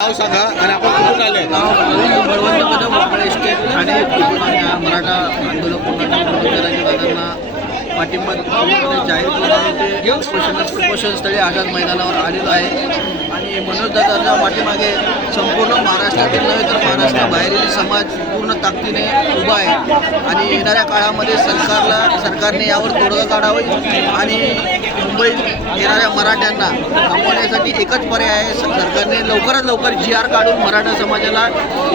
नाव सांगा आणि आपण कुठून आले? बळवंत कदम वाकळे स्टेट ठाणे मराठा आंदोलक दादांना पाठिंबा जाहीर करून उपोषणस्थळी आझाद मैदानावर आलेलो आहे आणि मनोज दादांच्या पाठीमागे संपूर्ण महाराष्ट्रातील नव्हे तर महाराष्ट्राबाहेरील समाज पूर्ण ताकदीने उभा आहे आणि येणाऱ्या काळामध्ये सरकारने यावर तोडगा काढावा आणि मुंबईत येणाऱ्या मराठ्यांना थांबवण्यासाठी एकच पर्याय आहे, सरकारने लवकरात लवकर GR काढून मराठा समाजाला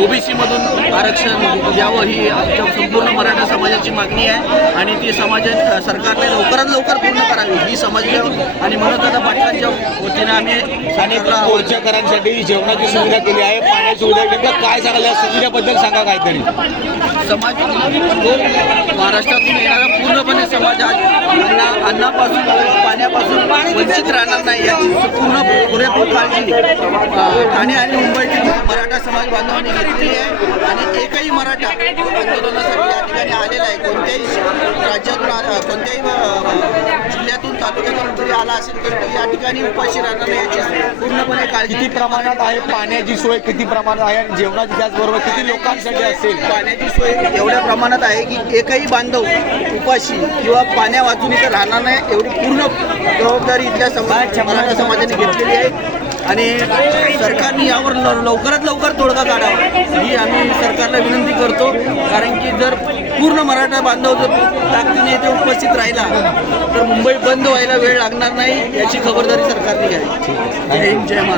OBC मधून आरक्षण द्यावं ही आमच्या संपूर्ण मराठा समाजाची मागणी आहे आणि ती सरकारने लवकरात लवकर पूर्ण करावी ही समाजाच्या आणि मनोजदादा पाटलांच्या वतीने आम्ही स्थानिक मोर्चेकरांसाठी जेवणाची सुविधा केली आहे, पाण्याची सुविधा केली आहे. काय सांगाल या सुविधेबद्दल सांगा काहीतरी. समाज महाराष्ट्रातून येणारा पूर्णपणे समाज आज अन्नापासून पाण्यापासून वंचित राहणार नाही याची पुरेपूर काळजी ठाणे आणि मुंबईतील मराठा समाज बांधवांनी घेतलेली आहे आणि एकही मराठा आंदोलनासाठी या ठिकाणी आलेला आहे. कोणत्याही राज्यातून कोणत्याही जिल्ह्यातून तालुक्यातून जरी आला असेल तर या ठिकाणी उपाशी राहणार नाही याची पूर्णपणे काळजी. किती प्रमाणात आहे पाण्याची सोय, किती प्रमाणात आहे आणि जेवणाची त्याचबरोबर किती लोकांसाठी असेल? पाण्याची सोय एवढ्या प्रमाणात आहे की एकही बांधव उपाशी किंवा पाण्या वाचून इथं राहणार नाही एवढी पूर्ण जबाबदारी इथल्या मराठा समाजाने घेतलेली आहे आणि सरकारने यावर लवकरात लवकर तोडगा काढावा ही आम्ही सरकारला विनंती करतो. कारण की जर पूर्ण मराठा बांधव जर ताकदीने इथे उपस्थित राहिला तर मुंबई बंद व्हायला वेळ लागणार नाही याची खबरदारी सरकारने घ्यावी. जय हिंद, जय महाराष्ट्र.